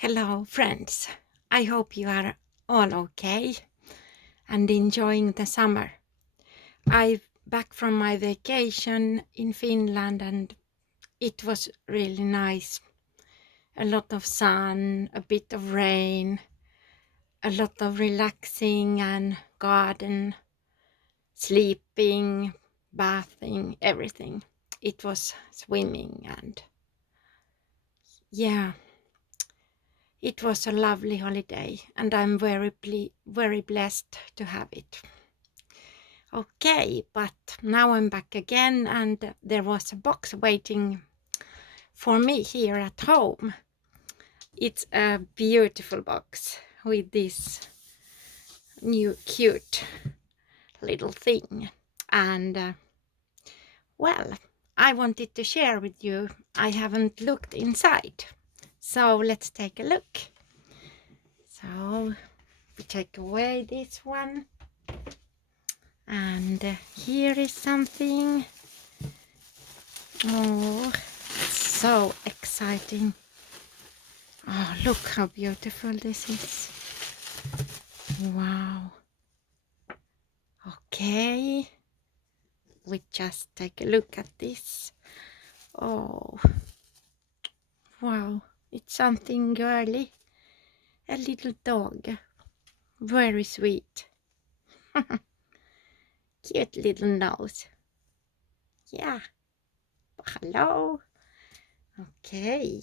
Hello, friends. I hope you are all okay and enjoying the summer. I'm back from my vacation in Finland and it was really nice. A lot of sun, a bit of rain, a lot of relaxing and garden, sleeping, bathing, everything. It was swimming and yeah, it was a lovely holiday and I'm very blessed to have it. Okay, but now I'm back again and there was a box waiting for me here at home. It's a beautiful box with this new cute little thing. And well, I wanted to share with you. I haven't looked inside. So let's take a look. So we take away this one. And here is something. Oh, so exciting. Oh, look how beautiful this is. Wow. Okay. We just take a look at this. Oh, wow. It's something girly. A little dog. Very sweet. Cute little nose. Yeah. Hello. Okay.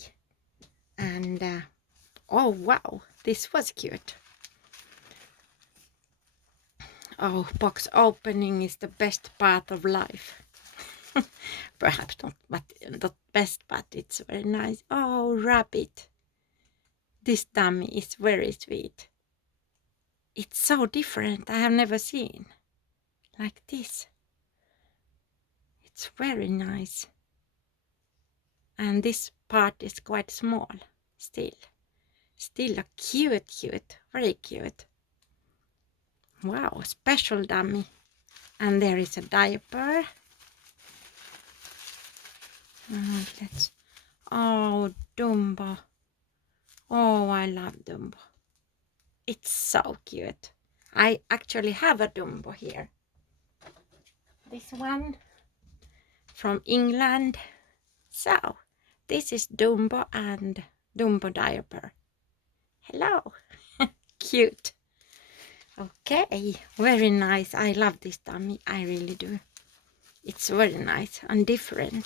And oh, wow. This was cute. Oh, box opening is the best part of life. Perhaps not best, but it's very nice. Oh, rabbit. This dummy is very sweet. It's so different. I have never seen like this. It's very nice. And this part is quite small still. Still a cute, very cute. Wow, special dummy. And there is a diaper. Oh, Dumbo. Oh, I love Dumbo. It's so cute. I actually have a Dumbo here. This one from England. So, this is Dumbo and Dumbo diaper. Hello. Cute. Okay, very nice. I love this dummy. I really do. It's very nice and different.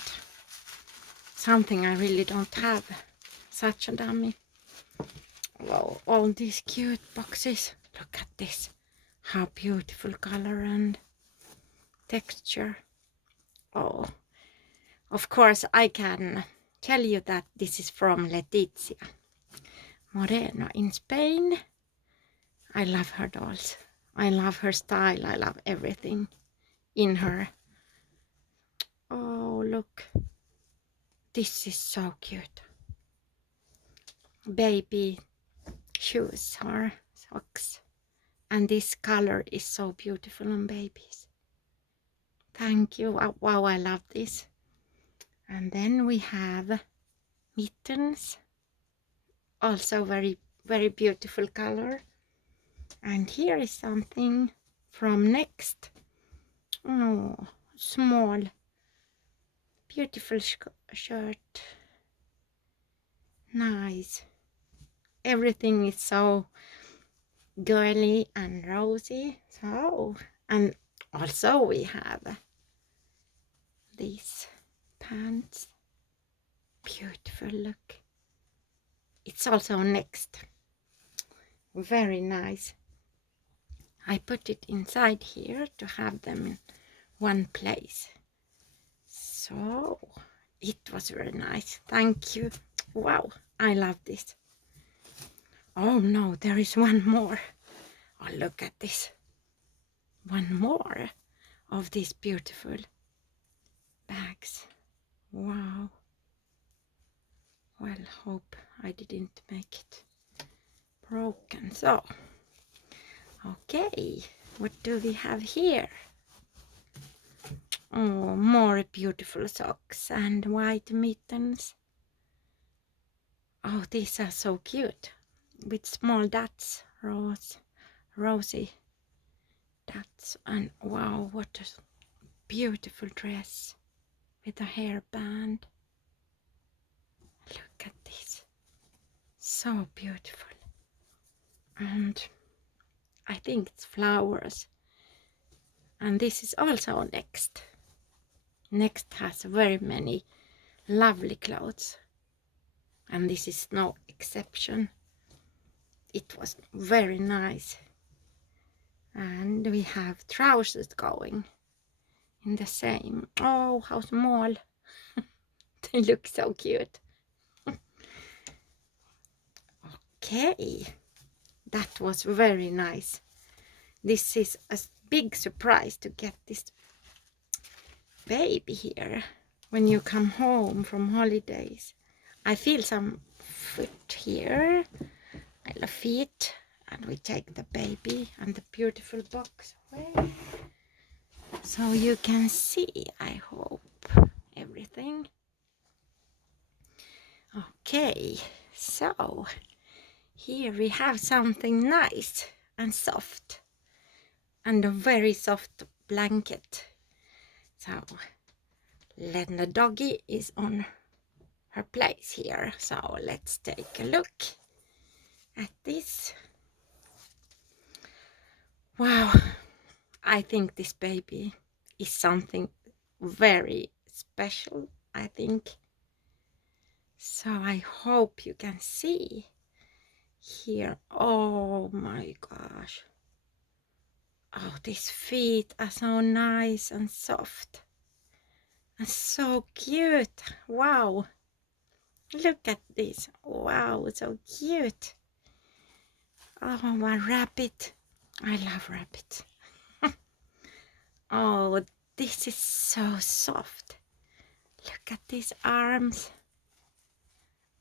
Something I really don't have. Such a dummy. Wow, all these cute boxes. Look at this. How beautiful color and texture. Oh, of course I can tell you that this is from Letizia Moreno in Spain. I love her dolls. I love her style. I love everything in her. Oh, look. This is so cute. Baby shoes or socks. And this color is so beautiful on babies. Thank you. Wow, I love this. And then we have mittens. Also very beautiful color. And here is something from Next. Oh, small, beautiful shirt. Nice. Everything is so girly and rosy. So, and also we have these pants. Beautiful look. It's also Next. Very nice. I put it inside here to have them in one place. So it was very nice. Thank you. Wow, I love this. Oh no, there is one more. Oh, look at this. One more of these beautiful bags. Wow. Well, hope I didn't make it broken. So, okay, what do we have here? Oh, more beautiful socks and white mittens. Oh, these are so cute with small dots, rosy dots. And wow, what a beautiful dress with a hairband. Look at this, so beautiful. And I think it's flowers. And this is also Next. Next has very many lovely clothes, and this is no exception. It was very nice. And we have trousers going in the same. Oh, how small. They look so cute. Okay, that was very nice. This is a big surprise to get this baby here when you come home from holidays. I feel some foot here, I love feet, and we take the baby and the beautiful box away so you can see, I hope, everything. Okay, so here we have something nice and soft, and a very soft blanket. So Lena doggy is on her place here, so let's take a look at this. Wow, I think this baby is something very special, I think. So I hope you can see here. Oh my gosh. Oh, these feet are so nice and soft and so cute. Wow. Look at this. Wow, so cute. Oh, my rabbit. I love rabbits. Oh, this is so soft. Look at these arms.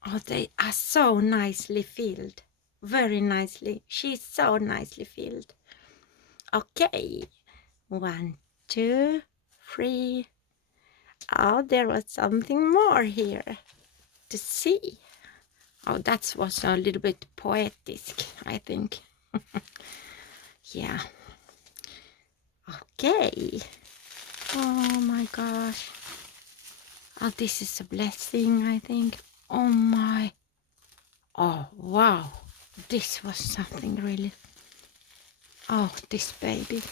Oh, they are so nicely filled. Very nicely. She's so nicely filled. Okay. 1, 2, 3. Oh, there was something more here to see. Oh, that was a little bit poetic, I think. Yeah. Okay. Oh my gosh. Oh, this is a blessing, I think. Oh my. Oh, wow. This was something really. Oh, this baby.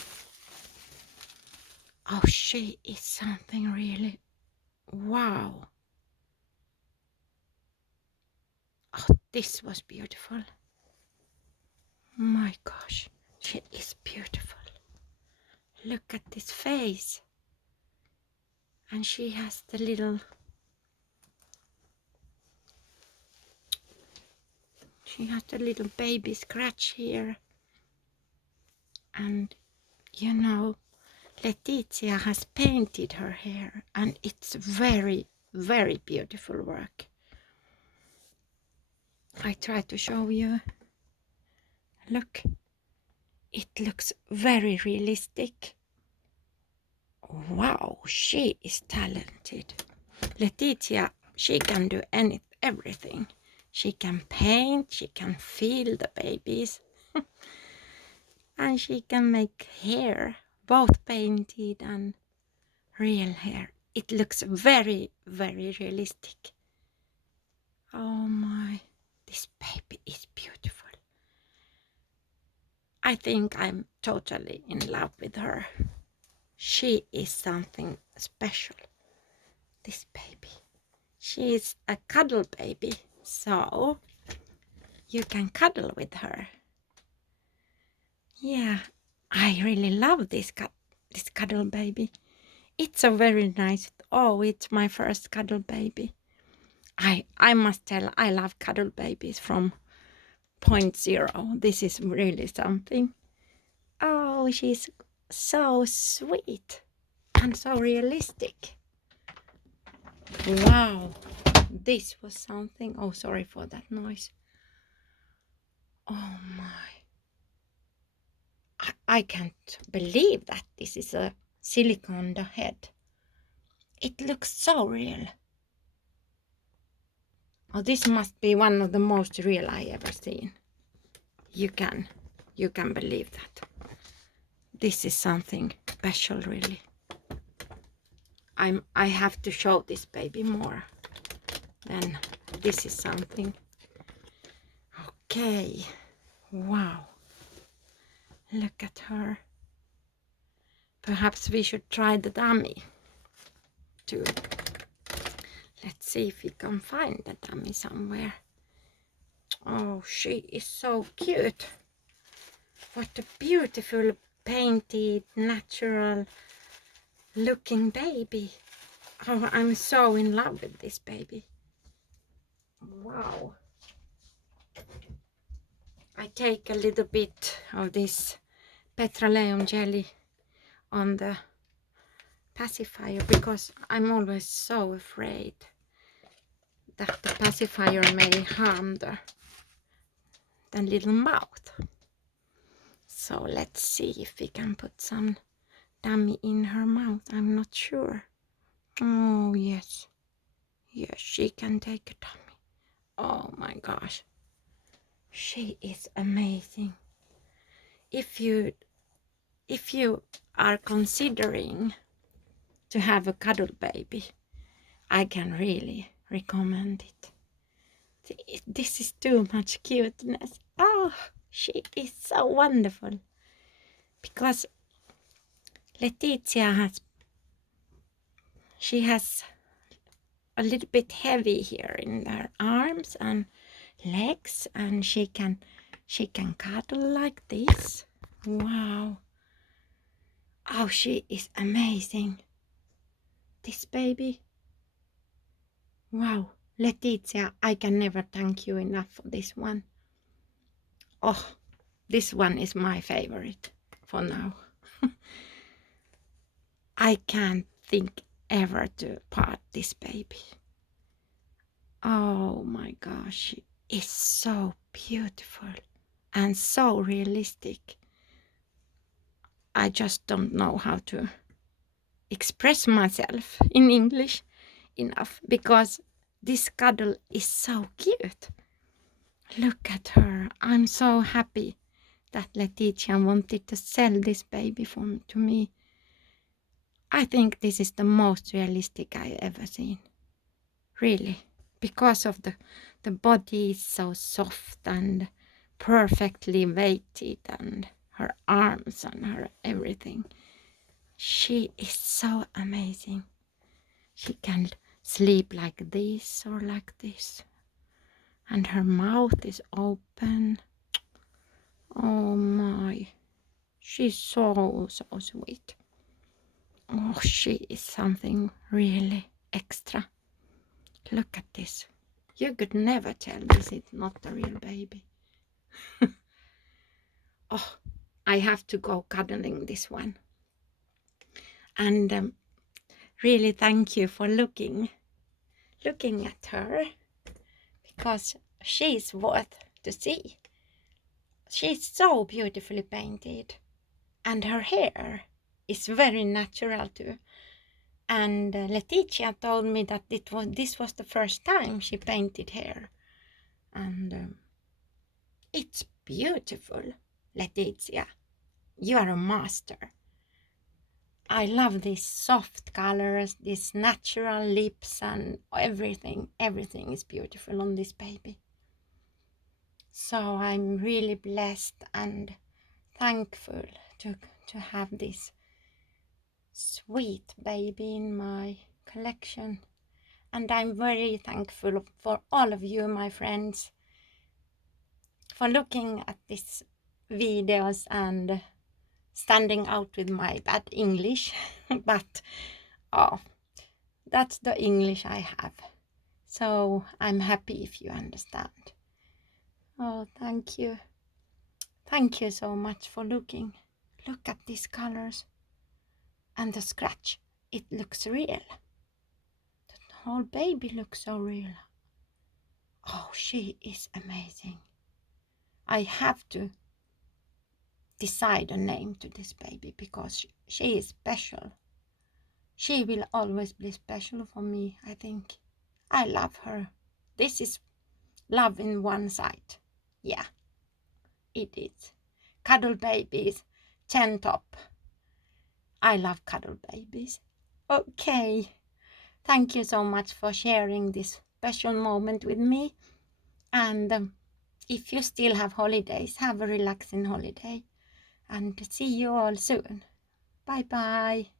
Oh, she is something really. Wow. Oh, this was beautiful. My gosh, she is beautiful. Look at this face. And she has the little. She has the little baby scratch here. And you know, Letizia has painted her hair, and it's very, very beautiful work. I try to show you. Look, it looks very realistic. Wow, she is talented. Letizia, she can do everything. She can paint, she can feel the babies, and she can make hair, both painted and real hair. It looks very, very realistic. Oh my, this baby is beautiful. I think I'm totally in love with her. She is something special, this baby. She is a cuddle baby, so you can cuddle with her. Yeah, I really love this cuddle baby. It's a very nice. Oh, it's my first cuddle baby. I must tell, I love cuddle babies from point zero. This is really something. Oh, she's so sweet and so realistic. Wow, this was something. Oh, sorry for that noise. Oh my. I can't believe that this is a silicone head. It looks so real. Oh, this must be one of the most real I ever seen. You can believe that. This is something special, really. I have to show this baby more. Then this is something. Okay. Wow. Look at her. Perhaps we should try the dummy too. Let's see if we can find the dummy somewhere. Oh, she is so cute. What a beautiful painted, natural looking baby. Oh, I'm so in love with this baby. Wow. I take a little bit of this petroleum jelly on the pacifier because I'm always so afraid that the pacifier may harm the little mouth. So let's see if we can put some dummy in her mouth. I'm not sure. Oh, yes. Yes, she can take a dummy. Oh my gosh. She is amazing. If you are considering to have a cuddle baby, I can really recommend it. This is too much cuteness. Oh, she is so wonderful. Because Letizia has a little bit heavy here in her arms and legs, and she can cuddle like this. Wow. Oh, she is amazing. This baby. Wow. Letizia, I can never thank you enough for this one. Oh, this one is my favorite for now. I can't think ever to part this baby. Oh my gosh, she is so beautiful and so realistic. I just don't know how to express myself in English enough because this cuddle is so cute. Look at her. I'm so happy that Letizia wanted to sell this baby to me. I think this is the most realistic I ever seen. Really. Because of the body is so soft and perfectly weighted, and her arms and her everything. She is so amazing. She can sleep like this or like this. And her mouth is open. Oh my. She's so sweet. Oh, she is something really extra. Look at this. You could never tell this is not a real baby. Oh, I have to go cuddling this one. And really thank you for looking at her, because she's worth to see. She's so beautifully painted, and her hair is very natural too. And Letizia told me that this was the first time she painted hair, and it's beautiful. Letizia, you are a master. I love these soft colors, these natural lips, and everything. Everything is beautiful on this baby. So I'm really blessed and thankful to have this sweet baby in my collection. And I'm very thankful for all of you, my friends, for looking at these videos and standing out with my bad English. But oh, that's the English I have. So I'm happy if you understand. Oh, thank you. Thank you so much for looking. Look at these colors. And the scratch. It looks real. The whole baby looks so real. Oh, she is amazing. I have to decide a name to this baby because she is special. She will always be special for me, I think. I love her. This is love in one side. Yeah, it is. Cuddle babies, 10 top. I love cuddle babies. Okay, thank you so much for sharing this special moment with me. And if you still have holidays, have a relaxing holiday. And see you all soon. Bye bye.